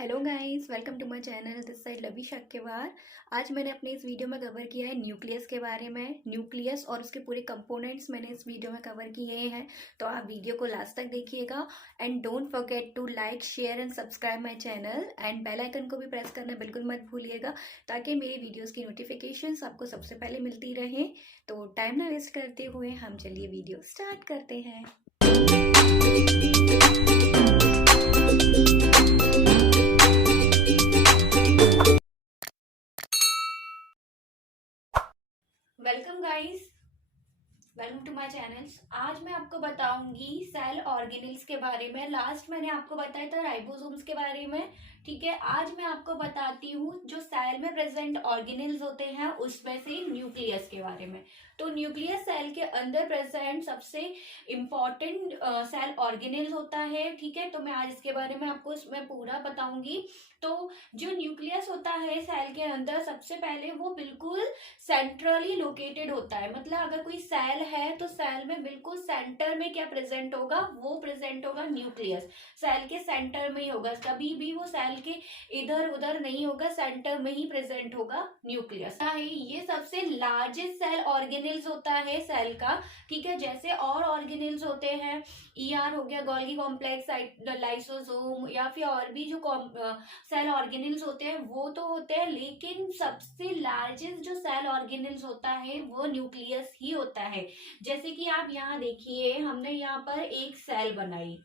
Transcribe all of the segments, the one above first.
Hello guys, welcome to my channel. This side Lovey Shakkewar. आज मैंने अपने इस वीडियो में कवर किया है न्यूक्लियस के बारे में। न्यूक्लियस और उसके पूरे कंपोनेंट्स मैंने इस वीडियो में कवर किए हैं, तो आप वीडियो को लास्ट तक देखिएगा। And don't forget to like, share and subscribe my channel. And bell icon को भी प्रेस करना बिल्कुल मत भूलिएगा, ताकि मेरी वीडियोज़ की नोटिफिकेशंस आपको सबसे पहले मिलती रहे। तो टाइम ना वेस्ट करते हुए हम चलिए वीडियो स्टार्ट करते हैं। Welcome guys, welcome to my channels. आज मैं आपको बताऊंगी सेल ऑर्गेनेल्स के बारे में। लास्ट मैंने आपको बताया था राइबोसोम्स के बारे में। ठीक है, आज मैं आपको बताती हूँ जो सेल में प्रेजेंट ऑर्गेनेल्स होते हैं उसमें से न्यूक्लियस के बारे में। तो न्यूक्लियस सेल के अंदर प्रेजेंट सबसे इम्पॉर्टेंट सेल ऑर्गेनेल्स होता है। ठीक है, तो मैं आज इसके बारे में आपको इसमें पूरा बताऊंगी। तो जो न्यूक्लियस होता है सेल के अंदर, सबसे पहले वो बिल्कुल सेंट्रली लोकेटेड होता है। मतलब अगर कोई सेल है तो सेल में बिल्कुल सेंटर में क्या प्रेजेंट होगा, वो प्रेजेंट होगा न्यूक्लियस। सेल के सेंटर में ही होगा, कभी भी वो सेल के इधर उधर नहीं होगा, सेंटर में ही प्रेजेंट होगा न्यूक्लियस। ये सबसे लार्जेस्ट सेल ऑर्गेनेल्स होता है सेल का। ठीक है, जैसे और ऑर्गेनेल्स होते हैं, ईआर हो गया, गोल्गी कॉम्प्लेक्स, लाइसोसोम, या फिर और भी जो सेल ऑर्गेनेल्स होते हैं वो तो होते हैं, लेकिन सबसे लार्जेस्ट जो सेल ऑर्गेनेल्स होता है वो न्यूक्लियस ही होता है। जैसे कि आप यहाँ देखिए, हमने यहाँ पर एक सेल बनाई।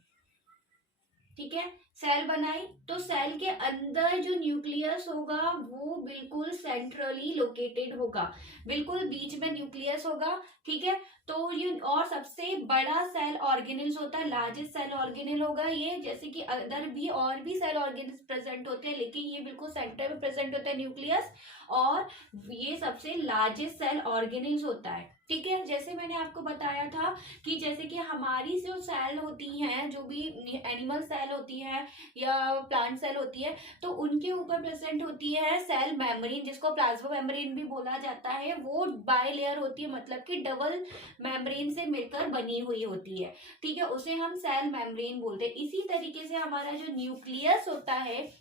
ठीक है, सेल बनाई तो सेल के अंदर जो न्यूक्लियस होगा वो बिल्कुल सेंट्रली लोकेटेड होगा, बिल्कुल बीच में न्यूक्लियस होगा। ठीक है, तो ये और सबसे बड़ा सेल ऑर्गेनल्स होता है, लार्जेस्ट सेल ऑर्गेनल होगा ये। जैसे कि अदर भी और भी सेल ऑर्गेनल्स प्रेजेंट होते हैं, लेकिन ये बिल्कुल सेंटर में प्रेजेंट होता है न्यूक्लियस, और ये सबसे लार्जेस्ट सेल ऑर्गेनल्स होता है। ठीक है, जैसे मैंने आपको बताया था कि जैसे कि हमारी जो सेल होती हैं, जो भी एनिमल सेल होती है या प्लांट सेल होती है, तो उनके ऊपर प्रेजेंट होती है सेल मेम्ब्रेन, जिसको प्लाज्मा मेम्ब्रेन भी बोला जाता है। वो बाय लेयर होती है, मतलब कि डबल मेम्ब्रेन से मिलकर बनी हुई होती है। ठीक है, उसे हम सेल मेम्ब्रेन बोलते हैं। इसी तरीके से हमारा जो न्यूक्लियस होता है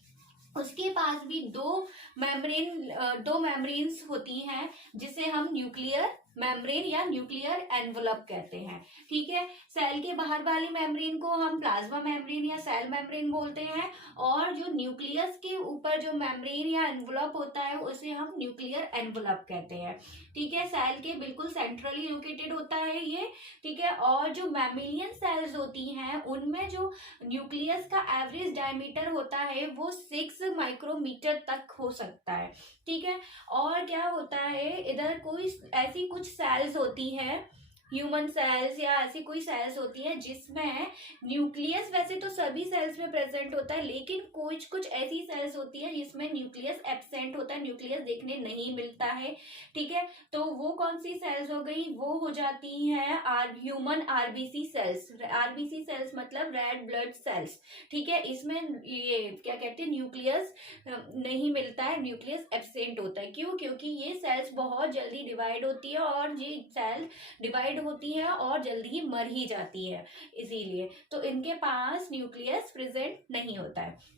उसके पास भी दो मेम्ब्रेन्स होती हैं, जिसे हम न्यूक्लियर मेम्ब्रेन या न्यूक्लियर एनवलप कहते हैं। ठीक है, सेल के बाहर वाली मेम्ब्रेन को हम प्लाज्मा मेम्ब्रेन या सेल मेम्ब्रेन बोलते हैं, और जो न्यूक्लियस के ऊपर जो मेम्ब्रेन या एनवलप होता है उसे हम न्यूक्लियर एनवलप कहते हैं। ठीक है, सेल के बिल्कुल सेंट्रली लोकेटेड होता है ये। ठीक है, और जो मैमिलियन सेल्स होती हैं उनमें जो न्यूक्लियस का एवरेज डायमीटर होता है वो 6 माइक्रोमीटर तक हो सकता है। ठीक है, और क्या होता है, इधर कोई ऐसी कुछ सेल्स होती हैं, ह्यूमन सेल्स या ऐसी कोई सेल्स होती है जिसमें न्यूक्लियस वैसे तो सभी सेल्स में प्रेजेंट होता है, लेकिन कुछ कुछ ऐसी सेल्स होती है जिसमें न्यूक्लियस एब्सेंट होता है, न्यूक्लियस देखने नहीं मिलता है। ठीक है, तो वो कौन सी सेल्स हो गई, वो हो जाती हैं human RBC cells. RBC cells मतलब रेड ब्लड सेल्स। ठीक है, इसमें ये क्या कहते हैं, न्यूक्लियस नहीं मिलता है, न्यूक्लियस एब्सेंट होता है। क्यों? क्योंकि ये सेल्स बहुत जल्दी डिवाइड होती है, और ये सेल डिवाइड होती है और जल्दी ही मर ही जाती है, इसीलिए तो इनके पास न्यूक्लियस प्रेजेंट नहीं होता है।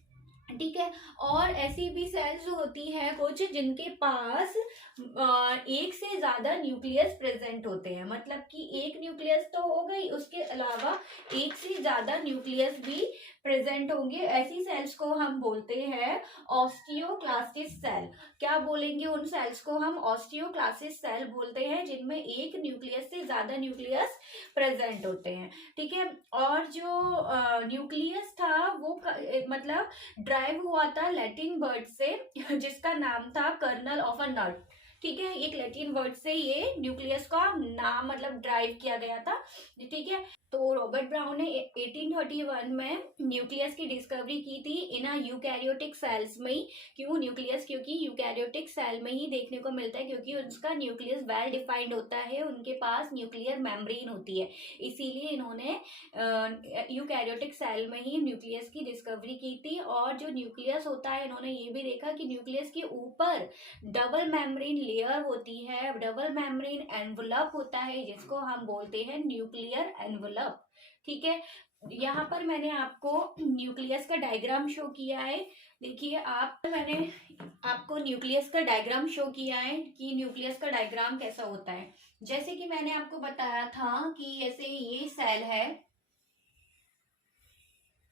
ठीक है, और ऐसी भी सेल्स होती हैं कुछ जिनके पास एक से ज्यादा न्यूक्लियस प्रेजेंट होते हैं। मतलब कि एक न्यूक्लियस तो हो गई, उसके अलावा एक से ज्यादा न्यूक्लियस भी प्रेजेंट होंगे। ऐसी सेल्स को हम बोलते हैं ऑस्टियोक्लास्टिक सेल। क्या बोलेंगे उन सेल्स को? हम ऑस्टियोक्लास्टिक सेल बोलते हैं, जिनमें एक न्यूक्लियस से ज्यादा न्यूक्लियस प्रेजेंट होते हैं। ठीक है, और जो न्यूक्लियस था वो मतलब ड्राइव हुआ था लैटिन वर्ड से, जिसका नाम था कर्नल ऑफ अ नट। ठीक है, एक लैटिन वर्ड से ये न्यूक्लियस का नाम मतलब ड्राइव किया गया था। ठीक है, तो रॉबर्ट ब्राउन ने 1831 में न्यूक्लियस की डिस्कवरी की थी इन यूकैरियोटिक सेल्स में ही। क्यों न्यूक्लियस? क्योंकि यूकैरियोटिक सेल में ही देखने को मिलता है, क्योंकि उसका न्यूक्लियस वेल डिफाइंड होता है, उनके पास न्यूक्लियर मेम्ब्रेन होती है, इसीलिए इन्होंने यूकैरियोटिक सेल में ही न्यूक्लियस की डिस्कवरी की थी। और जो न्यूक्लियस होता है, इन्होंने ये भी देखा कि न्यूक्लियस के ऊपर डबल मेम्ब्रेन लेयर होती है, डबल मेम्ब्रेन एनवलप होता है, जिसको हम बोलते हैं न्यूक्लियर एनवलप। ठीक है, यहाँ पर मैंने आपको न्यूक्लियस का डायग्राम शो किया है। देखिए मैंने आपको न्यूक्लियस का डायग्राम शो किया है कि न्यूक्लियस का डायग्राम कैसा होता है। जैसे कि मैंने आपको बताया था कि ऐसे ये सेल है,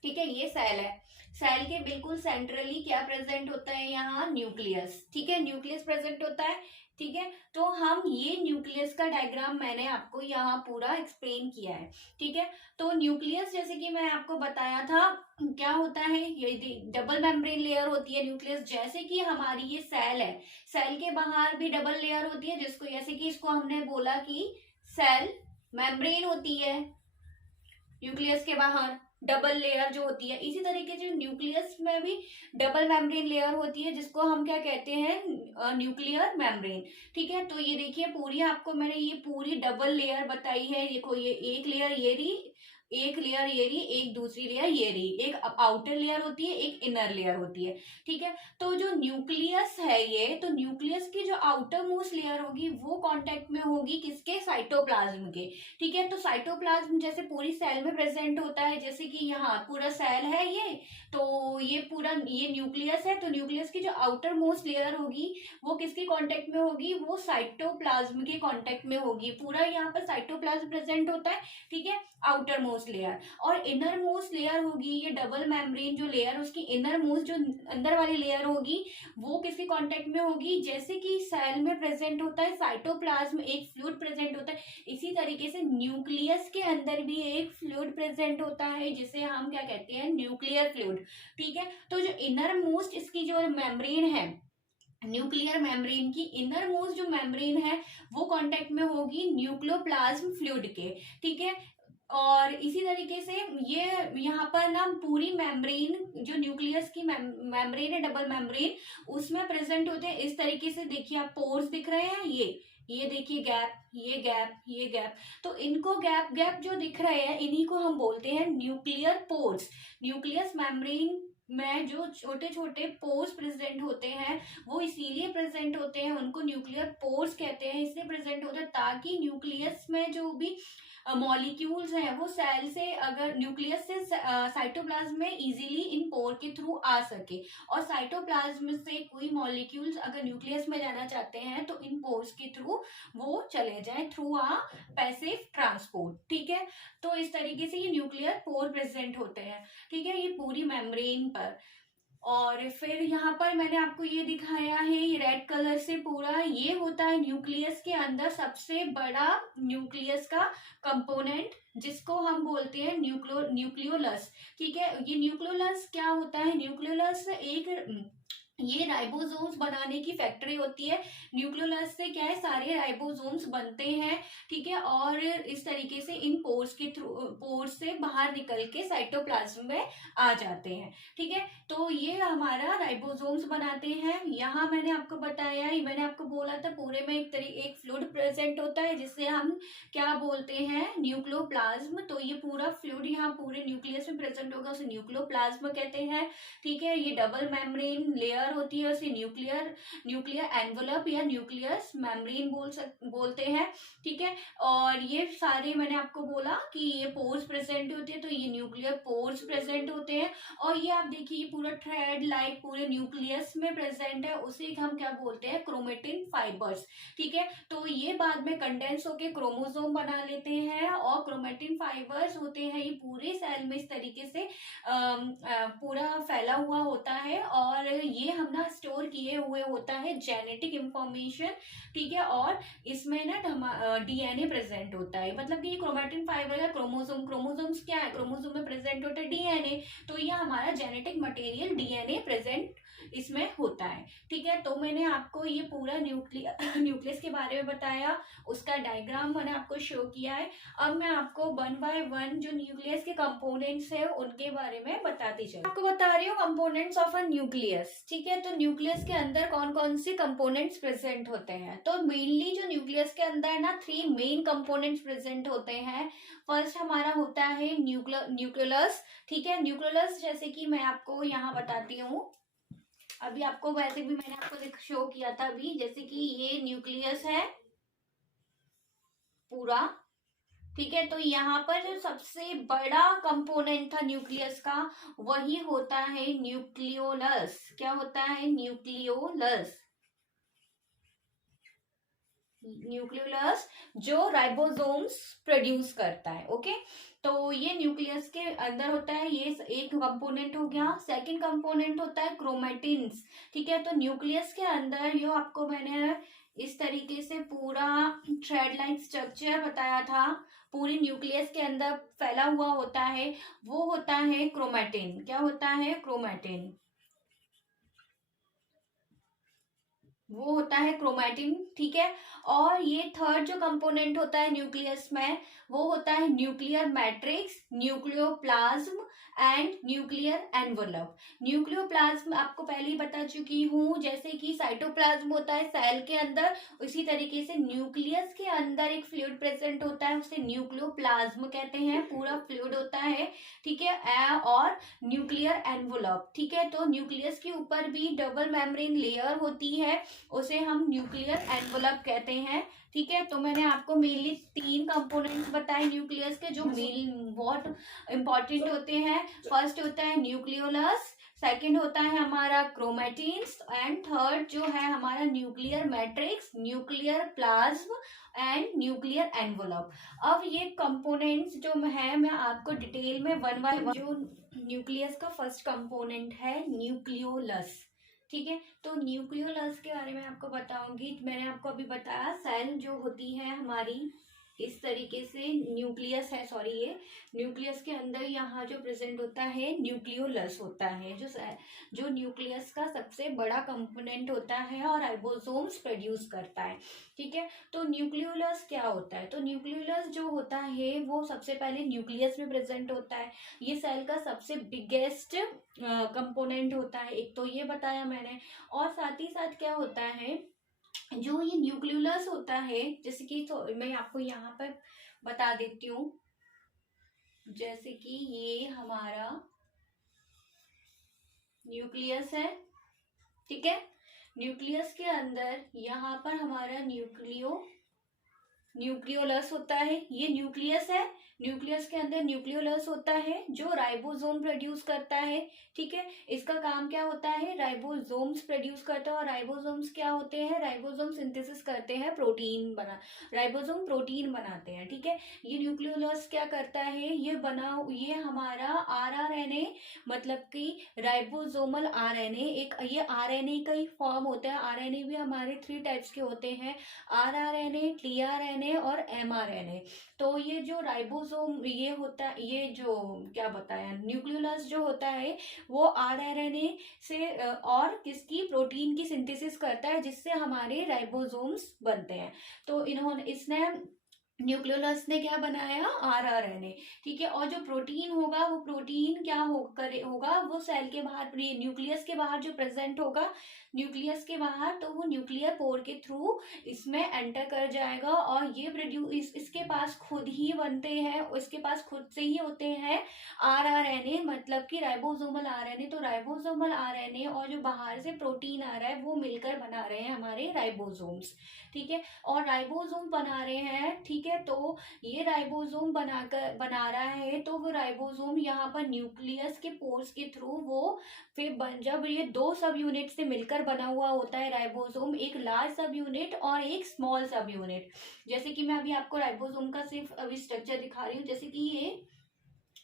ठीक है, ये सेल है। सेल के बिल्कुल सेंट्रली क्या प्रेजेंट होता है, यहाँ न्यूक्लियस, ठीक है, न्यूक्लियस प्रेजेंट होता है, ठीक है। तो हम ये न्यूक्लियस का डायग्राम मैंने आपको यहाँ पूरा एक्सप्लेन किया है, ठीक है। तो न्यूक्लियस जैसे कि मैं आपको बताया था क्या होता है, ये डबल मेम्ब्रेन लेयर होती है न्यूक्लियस। जैसे कि हमारी ये सेल है, सेल के बाहर भी डबल लेयर होती है, जिसको जैसे कि इसको हमने बोला कि सेल मेम्ब्रेन होती है न्यूक्लियस के बाहर, डबल लेयर जो होती है। इसी तरीके से न्यूक्लियस में भी डबल मेम्ब्रेन लेयर होती है, जिसको हम क्या कहते हैं, न्यूक्लियर मेम्ब्रेन, ठीक है। तो ये देखिए पूरी आपको मैंने ये पूरी डबल लेयर बताई है। देखो ये एक लेयर ये रही, एक लेयर ये रही, एक दूसरी लेयर ये रही, एक आउटर लेयर होती है, एक इनर लेयर होती है, ठीक है। तो जो न्यूक्लियस है ये, तो न्यूक्लियस की जो आउटर मोस्ट लेयर होगी वो कांटेक्ट में होगी किसके, साइटोप्लाज्म के, ठीक है। तो साइटोप्लाज्म जैसे पूरी सेल में प्रेजेंट होता है, जैसे कि यहाँ पूरा सेल है ये, तो ये पूरा ये न्यूक्लियस है। तो न्यूक्लियस की जो आउटर मोस्ट लेयर होगी वो किसके कांटेक्ट में होगी, वो साइटोप्लाज्म के कांटेक्ट में होगी। पूरा यहाँ पर साइटोप्लाज्म प्रेजेंट होता है, ठीक है, आउटर मोस्ट लेयर। और इनर मोस्ट लेयर होगी ये डबल मेम्ब्रेन जो लेयर, उसकी इनर मोस्ट जो अंदर वाली लेयर होगी वो किसके कांटेक्ट में होगी, जैसे कि सेल में प्रेजेंट होता है साइटोप्लाज्म, एक फ्लूइड प्रेजेंट होता है, इसी तरीके से न्यूक्लियस के अंदर भी एक फ्लूइड प्रेजेंट होता है, जिसे हम क्या कहते हैं, न्यूक्लियर फ्लूइड, ठीक है। तो जो इनर मोस्ट इसकी जो मेम्ब्रेन है, न्यूक्लियर मेम्ब्रेन की इनर मोस्ट जो मेम्ब्रेन है वो कांटेक्ट में होगी न्यूक्लियोप्लाज्म फ्लूइड के, ठीक है। और इसी तरीके से ये यहाँ पर ना पूरी मेम्ब्रेन जो न्यूक्लियस की मेम्ब्रेन है डबल मेम्ब्रेन, उसमें प्रेजेंट होते हैं इस तरीके से। देखिए आप पोर्स दिख रहे हैं, ये देखिए गैप, ये गैप, ये गैप। तो इनको गैप गैप जो दिख रहे हैं इन्हीं को हम बोलते हैं न्यूक्लियर पोर्स। न्यूक्लियस मेम्ब्रेन में जो छोटे छोटे पोर्स प्रेजेंट होते हैं वो इसीलिए प्रेजेंट होते हैं, उनको न्यूक्लियर पोर्स कहते हैं, इसलिए प्रेजेंट होते हैं ताकि न्यूक्लियस में जो भी मॉलिक्यूल्स हैं वो सेल से, अगर न्यूक्लियस से साइटोप्लाज्म में इजीली इन पोर के थ्रू आ सके। और साइटोप्लाज्म से कोई मॉलिक्यूल्स अगर न्यूक्लियस में जाना चाहते हैं तो इन पोर्स के थ्रू वो चले जाए, थ्रू आ पैसिव ट्रांसपोर्ट, ठीक है। तो इस तरीके से ये न्यूक्लियर पोर प्रेजेंट होते हैं, ठीक है, ये पूरी मेम्ब्रेन पर। और फिर यहाँ पर मैंने आपको ये दिखाया है ये रेड कलर से पूरा, ये होता है न्यूक्लियस के अंदर सबसे बड़ा न्यूक्लियस का कंपोनेंट, जिसको हम बोलते हैं न्यूक्लियोलस, ठीक है। ये न्यूक्लियोलस क्या होता है, न्यूक्लियोलस एक ये राइबोसोम्स बनाने की फैक्ट्री होती है। न्यूक्लियोलस से क्या है, सारे राइबोसोम्स बनते हैं, ठीक है। और इस तरीके से इन पोर्स के थ्रू, पोर्स से बाहर निकल के साइटोप्लाज्म में आ जाते हैं, ठीक है। तो ये हमारा राइबोसोम्स बनाते हैं। यहाँ मैंने आपको बताया, मैंने आपको बोला था पूरे में एक फ्लूइड प्रेजेंट होता है जिससे हम क्या बोलते हैं, न्यूक्लियोप्लाज्म। तो ये पूरा फ्लूइड यहाँ पूरे न्यूक्लियस में प्रेजेंट होगा, उसे न्यूक्लियोप्लाज्म कहते हैं, ठीक है। ये डबल मेम्ब्रेन लेयर होती है, उसे न्यूक्लियर एनवलप या न्यूक्लियस मेम्ब्रेन बोलते हैं, ठीक है। और ये सारे मैंने आपको बोला कि ये पोर्स प्रेजेंट होते हैं, तो ये न्यूक्लियर पोर्स प्रेजेंट होते हैं। और ये आप देखिए ये पूरा थ्रेड लाइक पूरे न्यूक्लियस में प्रेजेंट है, उसे हम क्या बोलते हैं, क्रोमेटिन फाइबर्स, ठीक है। तो ये बाद में कंडेंस होके क्रोमोसोम बना लेते हैं, और क्रोमेटिन फाइबर्स होते हैं ये पूरे सेल में इस तरीके से पूरा फैला हुआ होता है। और ये हम ना स्टोर किए हुए होता है जेनेटिक इंफॉर्मेशन, ठीक है। और इसमें ना डीएनए प्रेजेंट होता है, मतलब कि ये क्रोमेटिन फाइबर या क्रोमोसोम्स क्या है, क्रोमोसोम में प्रेजेंट होता है डीएनए। तो ये हमारा जेनेटिक मटेरियल डीएनए प्रेजेंट इसमें होता है, ठीक है। तो मैंने आपको ये पूरा न्यूक्लियस के बारे में बताया, उसका डायग्राम मैंने आपको शो किया है। अब मैं आपको वन बाय वन जो न्यूक्लियस के कंपोनेंट्स है उनके बारे में बताती चलूं। आपको बता रही हूँ कंपोनेंट्स ऑफ अ न्यूक्लियस, ठीक है। तो न्यूक्लियस के अंदर कौन कौन से कंपोनेंट्स प्रेजेंट होते हैं, तो मेनली जो न्यूक्लियस के अंदर ना 3 मेन कंपोनेंट्स प्रेजेंट होते हैं। फर्स्ट हमारा होता है न्यूक्लियोलस, ठीक है। न्यूक्लियोलस जैसे कि मैं आपको यहाँ बताती हूँ, अभी आपको वैसे भी मैंने आपको शो किया था अभी, जैसे कि ये न्यूक्लियस है पूरा, ठीक है। तो यहाँ पर जो सबसे बड़ा कंपोनेंट था न्यूक्लियस का वही होता है न्यूक्लियोलस। क्या होता है? न्यूक्लियोलस। न्यूक्लियोलस जो राइबोसोम्स प्रोड्यूस करता है। ओके, तो ये न्यूक्लियस के अंदर होता है, ये एक कंपोनेंट हो गया। सेकंड कंपोनेंट होता है क्रोमेटिन्स। ठीक है, तो न्यूक्लियस के अंदर जो आपको मैंने इस तरीके से पूरा थ्रेड लाइन स्ट्रक्चर बताया था, पूरी न्यूक्लियस के अंदर फैला हुआ होता है, वो होता है क्रोमेटिन। क्या होता है? क्रोमेटिन। वो होता है क्रोमेटिन। ठीक है, और ये थर्ड जो कंपोनेंट होता है न्यूक्लियस में वो होता है nuclear matrix, nucleoplasm and nuclear envelope. Nucleoplasm आपको पहले ही बता चुकी हूँ, जैसे कि साइटोप्लाज्म होता है सेल के अंदर, इसी तरीके से न्यूक्लियस के अंदर एक फ्लूइड प्रेजेंट होता है, उसे न्यूक्लियोप्लाज्म कहते हैं, पूरा फ्लूइड होता है। ठीक है, और न्यूक्लियर एनवलप। ठीक है, तो न्यूक्लियस के ऊपर भी डबल मेम्ब्रेन लेयर होती है, उसे हम न्यूक्लियर एनवलप कहते हैं। ठीक है, तो मैंने आपको मेनली 3 कंपोनेंट्स बताए न्यूक्लियस के, जो मेन बहुत इंपॉर्टेंट होते हैं। फर्स्ट होता है न्यूक्लियोलस, सेकंड होता है हमारा क्रोमेटिन्स, एंड थर्ड जो है हमारा nuclear matrix, nuclear plasm and nuclear envelope. अब ये कंपोनेंट्स जो है मैं आपको डिटेल में वन बाय वन, जो न्यूक्लियस का फर्स्ट कंपोनेंट है न्यूक्लियोलस। ठीक है, तो न्यूक्लियोलस के बारे में आपको बताऊंगी। मैंने आपको अभी बताया सेल जो होती है हमारी इस तरीके से न्यूक्लियस है, सॉरी ये न्यूक्लियस के अंदर यहाँ जो प्रेजेंट होता है न्यूक्लियोलस होता है, जो न्यूक्लियस का सबसे बड़ा कंपोनेंट होता है और राइबोसोम्स प्रोड्यूस करता है। ठीक है, तो न्यूक्लियोलस क्या होता है? तो न्यूक्लियोलस जो होता है वो सबसे पहले न्यूक्लियस में प्रेजेंट होता है। ये सेल का सबसे बिगेस्ट कंपोनेंट होता है, एक तो ये बताया मैंने। और साथ ही साथ क्या होता है, जो ये न्यूक्लियोलस होता है, जैसे कि तो मैं आपको यहाँ पर बता देती हूँ, जैसे कि ये हमारा न्यूक्लियस है। ठीक है, न्यूक्लियस के अंदर यहाँ पर हमारा न्यूक्लियोलस होता है, ये न्यूक्लियस है। न्यूक्लियस के अंदर न्यूक्लियोलस होता है जो राइबोसोम प्रोड्यूस करता है। ठीक है, इसका काम क्या होता है? राइबोसोम्स प्रोड्यूस करता है। और राइबोसोम्स क्या होते हैं? राइबोसोम सिंथेसिस करते हैं, प्रोटीन बना, राइबोसोम प्रोटीन बनाते हैं। ठीक है, ये न्यूक्लियोलस क्या करता है? ये हमारा आरआरएनए, मतलब कि राइबोसोमल आरएनए, एक ये आरएनए का ही फॉर्म होता है। आरएनए भी हमारे 3 टाइप्स के होते हैं, आरआरएनए, टीआरएनए और एमआरएनए। तो ये जो राइबोसोम ये होता है, ये जो क्या बताया, न्यूक्लियोलस जो होता है वो आरआरएनए से और किसकी, प्रोटीन की सिंथेसिस करता है, जिससे हमारे राइबोसोम्स बनते हैं। तो इसने न्यूक्लियोलस ने क्या बनाया? आरआरएनए। ठीक है, और जो प्रोटीन होगा वो प्रोटीन क्या होगा, वो सेल के बाहर, न्यूक्लियस के बाहर जो प्रेजेंट होगा, न्यूक्लियस के बाहर, तो वो न्यूक्लियर पोर के थ्रू इसमें एंटर कर जाएगा। और ये इसके पास खुद ही बनते हैं, इसके पास खुद से ही होते हैं आरआरएनए, मतलब कि राइबोसोमल आरएनए। तो राइबोसोमल आरएनए और जो बाहर से प्रोटीन आ रहा है वो मिलकर बना रहे हैं हमारे राइबोसोम्स। ठीक है, और राइबोसोम बना रहे हैं। ठीक है, तो ये राइबोसोम बना रहा है, तो वो राइबोसोम यहाँ पर न्यूक्लियस के पोर्स के थ्रू वो फिर जब ये 2 सब यूनिट से मिलकर बना हुआ होता है राइबोसोम, एक लार्ज सब यूनिट और एक स्मॉल सब यूनिट। जैसे कि मैं अभी आपको राइबोसोम का सिर्फ अभी स्ट्रक्चर दिखा रही हूँ, जैसे कि ये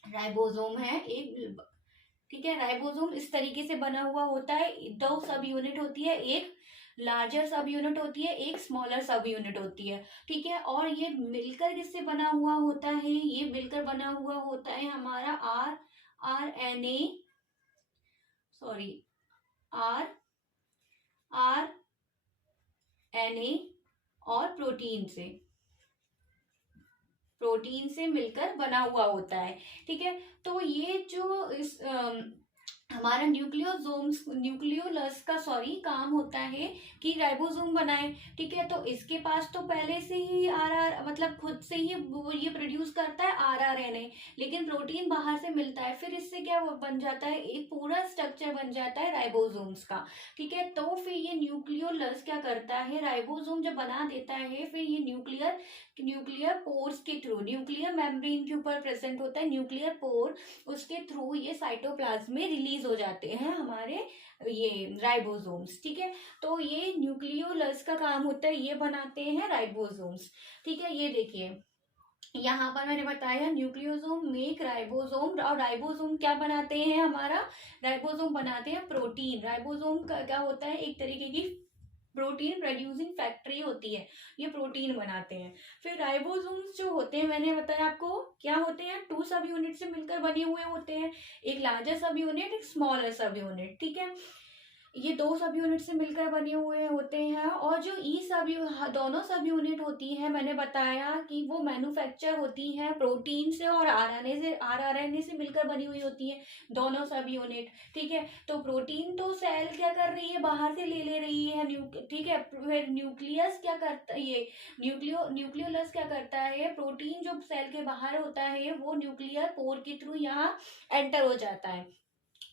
राइबोसोम है एक। ठीक है, राइबोसोम इस तरीके से बना हुआ होता है, 2 सब यूनिट होती है, एक लार्जर सब यूनिट होती है, एक स्मॉलर सब यूनिट होती है। ठीक है, और ये मिलकर किससे बना हुआ होता है? ये मिलकर बना हुआ होता है हमारा RNA, sorry R R N A और प्रोटीन से मिलकर बना हुआ होता है। ठीक है, तो ये जो हमारा न्यूक्लियोलस का काम होता है कि राइबोसोम बनाए। ठीक है, तो इसके पास तो पहले से ही मतलब खुद से ही वो ये प्रोड्यूस करता है आरआरएनए, लेकिन प्रोटीन बाहर से मिलता है, फिर इससे क्या बन जाता है, एक पूरा स्ट्रक्चर बन जाता है राइबोसोम्स का। ठीक है, तो फिर ये न्यूक्लियोलस क्या करता है, राइबोसोम जब बना देता है, फिर ये न्यूक्लियर न्यूक्लियर पोर्स के थ्रू, न्यूक्लियर मेम्ब्रेन के ऊपर प्रेजेंट होता है न्यूक्लियर पोर, उसके थ्रू ये साइटोप्लाज्म में रिलीज हो जाते हैं हमारे ये राइबोसोम्स। ठीक है, तो ये न्यूक्लियोलस का काम होता है, ये बनाते हैं राइबोसोम्स। ठीक है, ये देखिए यहाँ पर मैंने बताया न्यूक्लियोसोम मेक राइबोसोम, और राइबोसोम क्या बनाते हैं हमारा, राइबोसोम बनाते हैं प्रोटीन। राइबोसोम का क्या होता है, एक तरीके की प्रोटीन प्रोड्यूसिंग फैक्ट्री होती है, ये प्रोटीन बनाते हैं। फिर राइबोसोम्स जो होते हैं मैंने बताया आपको क्या होते हैं, 2 सब यूनिट से मिलकर बने हुए होते हैं, एक लार्जर सब यूनिट, एक स्मॉलर सब यूनिट। ठीक है, ये 2 सब यूनिट से मिलकर बने हुए होते हैं, और जो दोनों सब यूनिट होती हैं मैंने बताया कि वो मैन्युफैक्चर होती हैं प्रोटीन से और आरएनए से मिलकर बनी हुई होती है दोनों सब यूनिट। ठीक है, तो प्रोटीन तो सेल क्या कर रही है, बाहर से ले रही है ठीक है, फिर न्यूक्लियस क्या करता है, ये न्यूक्लियोलस क्या करता है, प्रोटीन जो सेल के बाहर होता है वो न्यूक्लियर पोर के थ्रू यहाँ एंटर हो जाता है,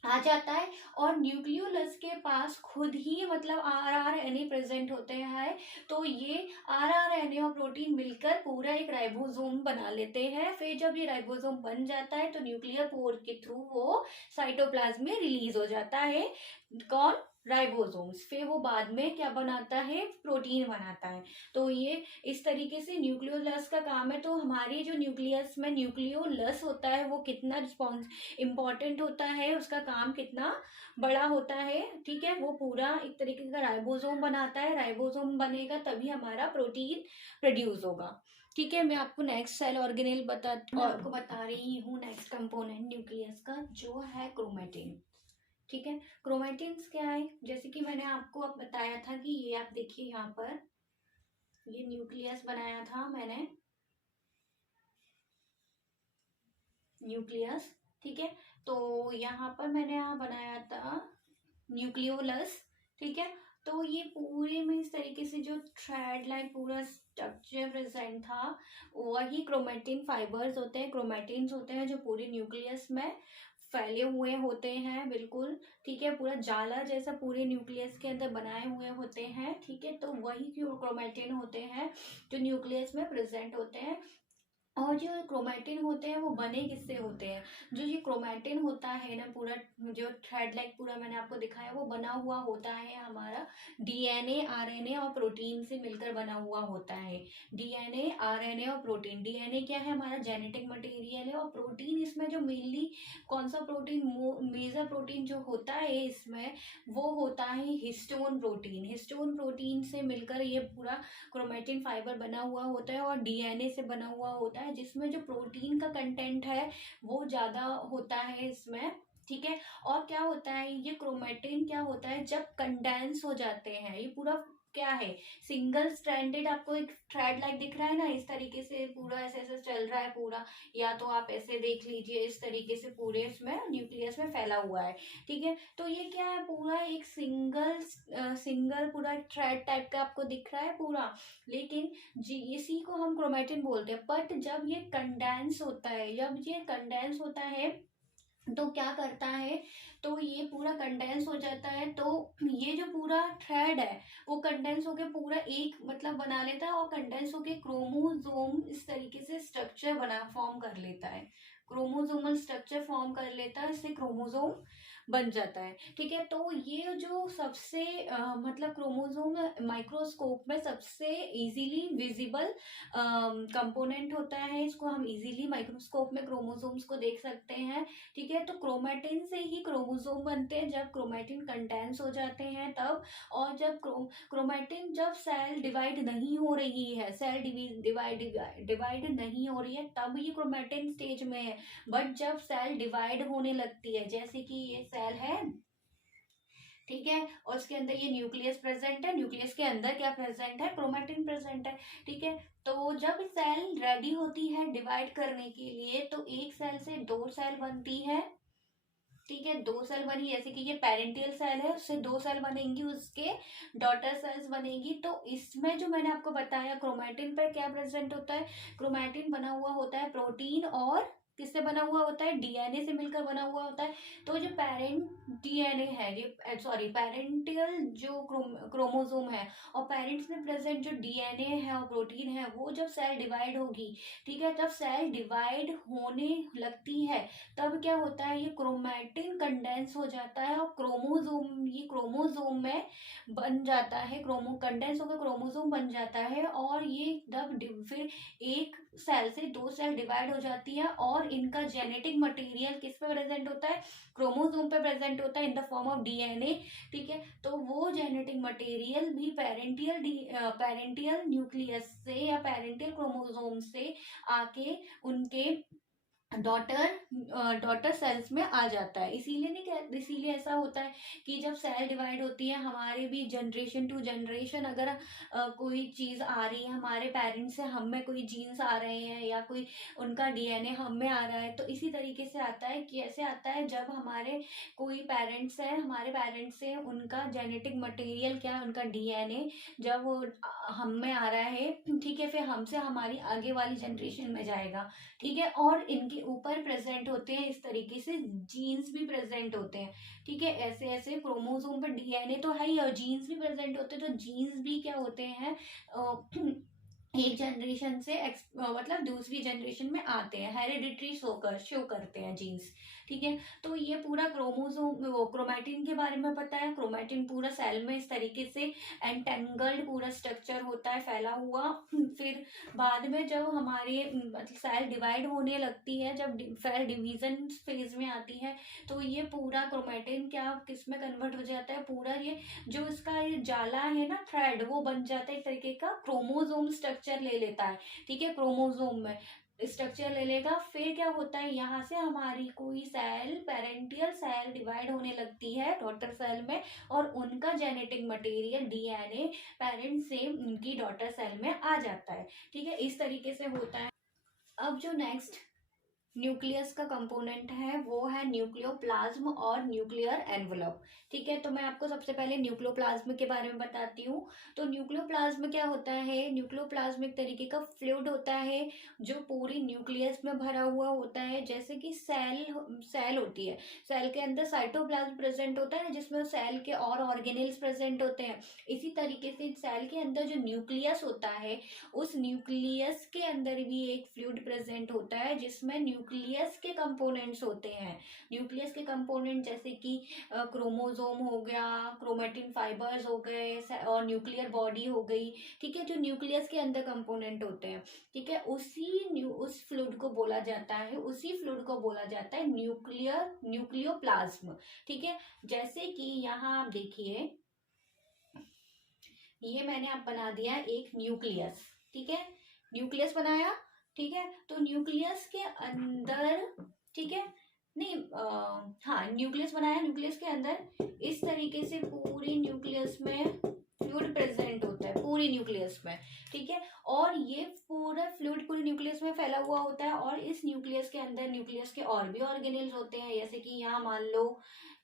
आ जाता है, और न्यूक्लियोलस के पास खुद ही मतलब आरआरएनए प्रेजेंट होते हैं। तो ये आरआरएनए और प्रोटीन मिलकर पूरा एक राइबोसोम बना लेते हैं। फिर जब ये राइबोसोम बन जाता है तो न्यूक्लियर पोर के थ्रू वो साइटोप्लाज्म में रिलीज हो जाता है, कौन, राइबोसोम्स। फिर वो बाद में क्या बनाता है, प्रोटीन बनाता है। तो ये इस तरीके से न्यूक्लियोलस का काम है। तो हमारी जो न्यूक्लियस में न्यूक्लियोलस होता है वो कितना इम्पॉर्टेंट होता है, उसका काम कितना बड़ा होता है। ठीक है, वो पूरा एक तरीके का राइबोसोम बनाता है, राइबोसोम बनेगा तभी हमारा प्रोटीन प्रोड्यूस होगा। ठीक है, मैं आपको नेक्स्ट सेल ऑर्गेनेल आपको बता रही हूँ नेक्स्ट कंपोनेंट न्यूक्लियस का, जो है क्रोमेटिन। ठीक है, क्रोमेटिन्स क्या है, जैसे कि मैंने आपको अब बताया था कि ये आप देखिए यहाँ पर ये न्यूक्लियस बनाया था मैंने, न्यूक्लियस। ठीक है, तो यहाँ पर मैंने यहाँ बनाया था न्यूक्लियोलस। ठीक है, तो ये पूरे में इस तरीके से जो थ्रेड लाइक पूरा स्ट्रक्चर प्रेजेंट था, वही क्रोमेटिन फाइबर्स होते हैं, क्रोमेटिन्स होते हैं जो पूरे न्यूक्लियस में फैले हुए होते हैं, बिल्कुल। ठीक है, पूरा जाला जैसा पूरे न्यूक्लियस के अंदर बनाए हुए होते हैं। ठीक है, तो वही क्रोमेटिन होते हैं जो न्यूक्लियस में प्रेजेंट होते हैं। और जो क्रोमेटिन होते हैं वो बने किससे होते हैं, जो ये क्रोमेटिन होता है ना, पूरा जो थ्रेड लाइक पूरा मैंने आपको दिखाया वो बना हुआ होता है हमारा डीएनए, आरएनए और प्रोटीन से मिलकर बना हुआ होता है। डीएनए, आरएनए और प्रोटीन, डीएनए क्या है, हमारा जेनेटिक मटेरियल है, और प्रोटीन इसमें जो मेनली कौन सा प्रोटीन, मेजर प्रोटीन जो होता है इसमें वो होता है हिस्टोन प्रोटीन। हिस्टोन प्रोटीन से मिलकर ये पूरा क्रोमेटिन फाइबर बना हुआ होता है, और डीएनए से बना हुआ होता है, जिसमें जो प्रोटीन का कंटेंट है वो ज्यादा होता है इसमें। ठीक है, और क्या होता है, ये क्रोमेटिन क्या होता है, जब कंडेंस हो जाते हैं, ये पूरा क्या है, सिंगल स्ट्रैंडेड, आपको एक थ्रेड लाइक दिख रहा है ना, इस तरीके से पूरा ऐसे ऐसे चल रहा है पूरा, या तो आप ऐसे देख लीजिए, इस तरीके से पूरे इसमें न्यूक्लियस में फैला हुआ है। ठीक है, तो ये क्या है, पूरा एक सिंगल पूरा थ्रेड टाइप का आपको दिख रहा है पूरा, लेकिन जी इसी को हम क्रोमेटिन बोलते हैं। बट जब ये कंडेंस होता है, जब ये कंडेंस होता है तो क्या करता है, तो ये पूरा कंडेंस हो जाता है, तो ये जो पूरा थ्रेड है वो कंडेंस होके पूरा एक मतलब बना लेता है, और कंडेंस होके क्रोमोसोम इस तरीके से स्ट्रक्चर बना फॉर्म कर लेता है, क्रोमोसोमल स्ट्रक्चर फॉर्म कर लेता है, इससे क्रोमोसोम बन जाता है। ठीक है, तो ये जो सबसे मतलब क्रोमोसोम माइक्रोस्कोप में सबसे इजीली विजिबल कंपोनेंट होता है, इसको हम इजीली माइक्रोस्कोप में क्रोमोसोम्स को देख सकते हैं। ठीक है, तो क्रोमेटिन से ही क्रोमोसोम बनते हैं, जब क्रोमेटिन कंडेंस हो जाते हैं तब, और जब क्रोमेटिन जब सेल डिवाइड नहीं हो रही है, सेल डिवाइड नहीं हो रही है तब ये क्रोमेटिन स्टेज में है। बट जब सेल डिवाइड होने लगती है, जैसे कि ये सेल है, ठीक है, और उसके अंदर ये न्यूक्लियस प्रेजेंट है, न्यूक्लियस के अंदर क्या प्रेजेंट है, क्रोमेटिन प्रेजेंट है। ठीक है, तो जब सेल रेडी होती है डिवाइड करने के लिए, तो एक सेल से 2 सेल बनती है। ठीक है, 2 सेल बनी, जैसे कि ये पेरेंटियल सेल है, उससे 2 सेल बनेंगी, उसके डॉटर सेल्स बनेगी। तो इसमें जो मैंने आपको बताया क्रोमेटिन पर क्या प्रेजेंट होता है, क्रोमेटिन बना हुआ होता है प्रोटीन और किससे बना हुआ होता है, डीएनए से मिलकर बना हुआ होता है। तो जो पेरेंट डीएनए है, ये सॉरी पेरेंटियल जो क्रोमोसोम है और पेरेंट्स में प्रेजेंट जो डीएनए है और प्रोटीन है, वो जब सेल डिवाइड होगी, ठीक है, जब सेल डिवाइड होने लगती है तब क्या होता है, ये क्रोमैटिन कंडेंस हो जाता है और क्रोमोसोम, ये क्रोमोसोम में बन जाता है, कंडेंस होकर क्रोमोसोम बन जाता है। और ये तब फिर एक सेल से दो सेल डिवाइड हो जाती है और इनका जेनेटिक मटेरियल किस पे प्रेजेंट होता है, क्रोमोसोम पे प्रेजेंट होता है in the form of DNA. ठीक है, तो वो जेनेटिक मटेरियल भी पेरेंटियल न्यूक्लियस से या पेरेंटियल क्रोमोसोम से आके उनके डॉटर सेल्स में आ जाता है। इसीलिए ऐसा होता है कि जब सेल डिवाइड होती है, हमारे भी जनरेशन टू जनरेशन अगर कोई चीज़ आ रही है, हमारे पेरेंट्स से हम में कोई जीन्स आ रहे हैं या कोई उनका डीएनए हम में आ रहा है, तो इसी तरीके से आता है। कैसे आता है, जब हमारे कोई पेरेंट्स है, हमारे पेरेंट्स से उनका जेनेटिक मटेरियल क्या है, उनका डीएनए जब वो हम में आ रहा है, ठीक है, फिर हमसे हमारी आगे वाली जनरेशन में जाएगा। ठीक है, और इनके ऊपर प्रेजेंट होते हैं इस तरीके से जीन्स भी प्रेजेंट होते हैं। ठीक है, ऐसे ऐसे क्रोमोसोम पर डीएनए तो है ही और जीन्स भी प्रेजेंट होते हैं। तो जीन्स भी क्या होते हैं, एक जनरेशन से मतलब दूसरी जनरेशन में आते हैं, हेरिडिटरी शो करते हैं जीन्स। ठीक है, तो ये पूरा क्रोमोसोम, वो क्रोमैटिन के बारे में पता है। क्रोमैटिन पूरा सेल में इस तरीके से एंटेंगल्ड पूरा स्ट्रक्चर होता है, फैला हुआ। फिर बाद में जब हमारे मतलब सेल डिवाइड होने लगती है, जब सेल डिवीजन फेज में आती है, तो ये पूरा क्रोमैटिन क्या किस में कन्वर्ट हो जाता है, पूरा ये जो इसका ये जाला है ना, थ्रेड, वो बन जाता है एक तरीके का क्रोमोसोम स्ट्रक्चर ले लेता है। ठीक है, क्रोमोसोम में स्ट्रक्चर ले लेगा। फिर क्या होता है, यहाँ से हमारी कोई सेल, पेरेंटियल सेल डिवाइड होने लगती है डॉटर सेल में और उनका जेनेटिक मटेरियल डीएनए पेरेंट से उनकी डॉटर सेल में आ जाता है। ठीक है, इस तरीके से होता है। अब जो नेक्स्ट न्यूक्लियस का कंपोनेंट है वो है न्यूक्लियोप्लाज्म और न्यूक्लियर एनवलप। ठीक है, तो मैं आपको सबसे पहले न्यूक्लियोप्लाज्म के बारे में बताती हूँ। तो न्यूक्लियोप्लाज्म क्या होता है, न्यूक्लियोप्लाज्म एक तरीके का फ्लूइड होता है जो पूरी न्यूक्लियस में भरा हुआ होता है। जैसे कि सेल होती है, सेल के अंदर साइटोप्लाज्म प्रेजेंट होता है जिसमें सेल के और ऑर्गेनेल्स प्रेजेंट होते हैं। इसी तरीके से सेल के अंदर जो न्यूक्लियस होता है, उस न्यूक्लियस के अंदर भी एक फ्लूइड प्रेजेंट होता है जिसमें न्यूक्लियस के कंपोनेंट्स होते हैं। न्यूक्लियस के कंपोनेंट जैसे कि क्रोमोसोम हो गया, क्रोमेटिन फाइबर्स हो गए और न्यूक्लियर बॉडी हो गई। ठीक है, जो न्यूक्लियस के अंदर कंपोनेंट होते हैं। ठीक है, उस फ्लूइड को बोला जाता है, न्यूक्लियोप्लाज्म। ठीक है, जैसे कि यहाँ आप देखिए, ये मैंने आप बना दिया एक न्यूक्लियस। ठीक है, न्यूक्लियस बनाया। ठीक है, तो न्यूक्लियस के अंदर, ठीक है, नहीं हाँ, न्यूक्लियस बनाया। न्यूक्लियस के अंदर इस तरीके से पूरी न्यूक्लियस में फ्लूइड प्रेजेंट होता है, पूरी न्यूक्लियस में। ठीक है, और ये पूरा फ्लूइड पूरी न्यूक्लियस में फैला हुआ होता है। और इस न्यूक्लियस के अंदर न्यूक्लियस के और भी ऑर्गेनेल्स होते हैं, जैसे कि यहाँ मान लो,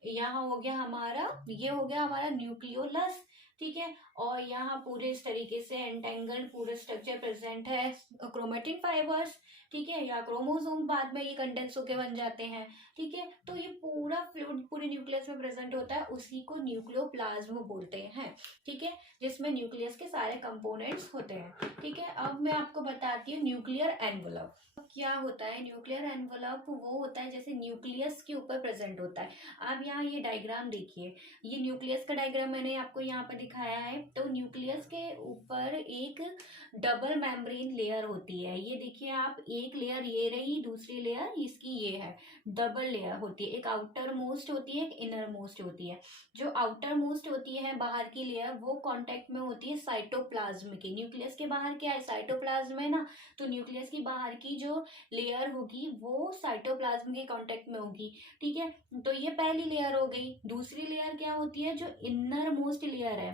यहाँ हो गया हमारा, ये हो गया हमारा न्यूक्लियोलस। ठीक है, और यहाँ पूरे इस तरीके से एंटेंगल्ड पूरा स्ट्रक्चर प्रेजेंट है, क्रोमेटिन फाइबर्स। ठीक है, या क्रोमोसोम बाद में ये कंडेंस होके बन जाते हैं। ठीक है, तो ये पूरा फ्लूइड पूरे न्यूक्लियस में प्रेजेंट होता है, उसी को न्यूक्लियोप्लाज्म बोलते हैं। ठीक है, जिसमें न्यूक्लियस के सारे कंपोनेंट्स होते हैं। ठीक है, अब मैं आपको बताती हूँ न्यूक्लियर एनवलप क्या होता है। न्यूक्लियर एनवलप वो होता है जैसे न्यूक्लियस के ऊपर प्रेजेंट होता है। आप यहाँ ये डायग्राम देखिए, ये न्यूक्लियस का डायग्राम मैंने आपको यहाँ पर दिखाया है। तो न्यूक्लियस के ऊपर एक डबल मेम्ब्रेन लेयर होती है। ये देखिए आप, एक लेयर ये रही, दूसरी लेयर इसकी ये है, डबल लेयर होती है। एक आउटर मोस्ट होती है, एक इनर मोस्ट होती है। जो आउटर मोस्ट होती है, बाहर की लेयर, वो कांटेक्ट में होती है साइटोप्लाज्म के। न्यूक्लियस के बाहर क्या है, साइटोप्लाज्म है ना, तो न्यूक्लियस की बाहर की जो लेयर होगी वो साइटोप्लाज्म के कांटेक्ट में होगी। ठीक है, तो ये पहली लेयर हो गई। दूसरी लेयर क्या होती है, जो इनर मोस्ट लेयर है,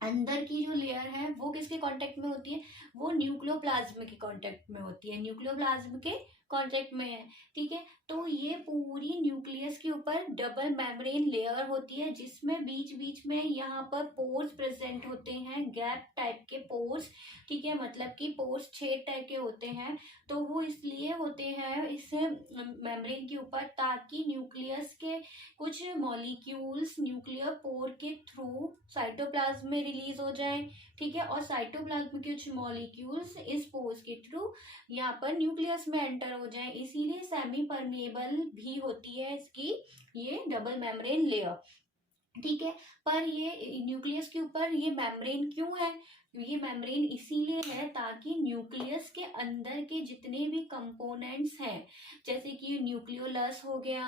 अंदर की जो लेयर है, वो किसके कांटेक्ट में होती है, वो न्यूक्लियोप्लाज्म के कांटेक्ट में होती है, न्यूक्लियोप्लाज्म के कांटेक्ट में है, ठीक है। तो ये पूरी न्यूक्लियस के ऊपर डबल मेम्ब्रेन लेयर होती है, जिसमें बीच बीच में यहाँ पर पोर्स प्रेजेंट होते हैं, गैप टाइप के पोर्स, ठीक है, मतलब कि पोर्स छेद टाइप के होते हैं। तो वो इसलिए होते हैं इस मेम्ब्रेन के ऊपर, ताकि न्यूक्लियस के कुछ मॉलिक्यूल्स न्यूक्लियर पोर के थ्रू साइटोप्लाज्म में रिलीज हो जाए, ठीक है, और साइटोप्लाज्म के कुछ मॉलिक्यूल्स इस पोर्स के थ्रू यहाँ पर न्यूक्लियस में एंटर हो जाए। इसीलिए सेमी परमेबल भी होती है इसकी ये डबल मेम्ब्रेन लेयर, ठीक है। पर ये न्यूक्लियस के ऊपर ये मेम्ब्रेन क्यों है? ये मेम्ब्रेन इसीलिए है ताकि न्यूक्लियस के अंदर के जितने भी कंपोनेंट्स हैं, जैसे कि न्यूक्लियोलस हो गया,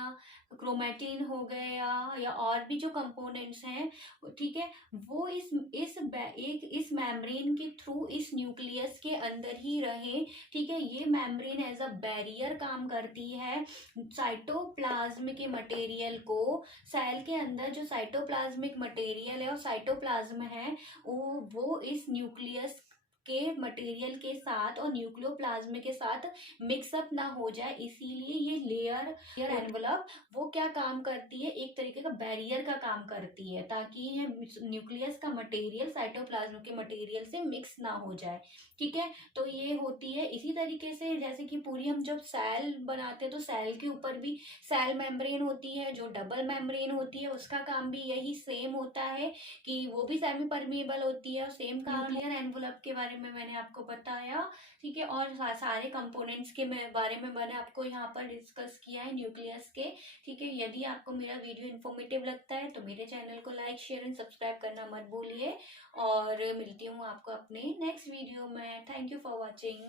क्रोमेटिन हो गया, या और भी जो कंपोनेंट्स हैं, ठीक है, वो इस मेम्ब्रेन के थ्रू इस न्यूक्लियस के अंदर ही रहे, ठीक है। ये मेम्ब्रेन एज अ बैरियर काम करती है साइटोप्लाज्म के मटेरियल को। सेल के अंदर जो साइटोप्लाज्मिक मटेरियल है और साइटोप्लाज्म है, वो इस न्यूक्लियस के मटेरियल के साथ और न्यूक्लियोप्लाज्म के साथ मिक्सअप ना हो जाए, इसीलिए ये लेयर एनवलप वो क्या काम करती है, एक तरीके का बैरियर का काम करती है, ताकि ये न्यूक्लियस का मटेरियल साइटोप्लाज्म के मटेरियल से मिक्स ना हो जाए, ठीक है। तो ये होती है इसी तरीके से, जैसे कि पूरी हम जब सेल बनाते हैं तो सेल के ऊपर भी सेल मेम्ब्रेन होती है, जो डबल मेम्ब्रेन होती है, उसका काम भी यही सेम होता है कि वो भी सेमी परमेबल होती है, और सेम काम न्यूक्लियर एनवलप के बारे में मैंने आपको बताया, ठीक है। और सारे कंपोनेंट्स के बारे में मैंने आपको यहाँ पर डिस्कस किया है न्यूक्लियस के, ठीक है। यदि आपको मेरा वीडियो इन्फॉर्मेटिव लगता है तो मेरे चैनल को लाइक शेयर एंड सब्सक्राइब करना मत भूलिए, और मिलती हूँ आपको अपने नेक्स्ट वीडियो में। Thank you for watching.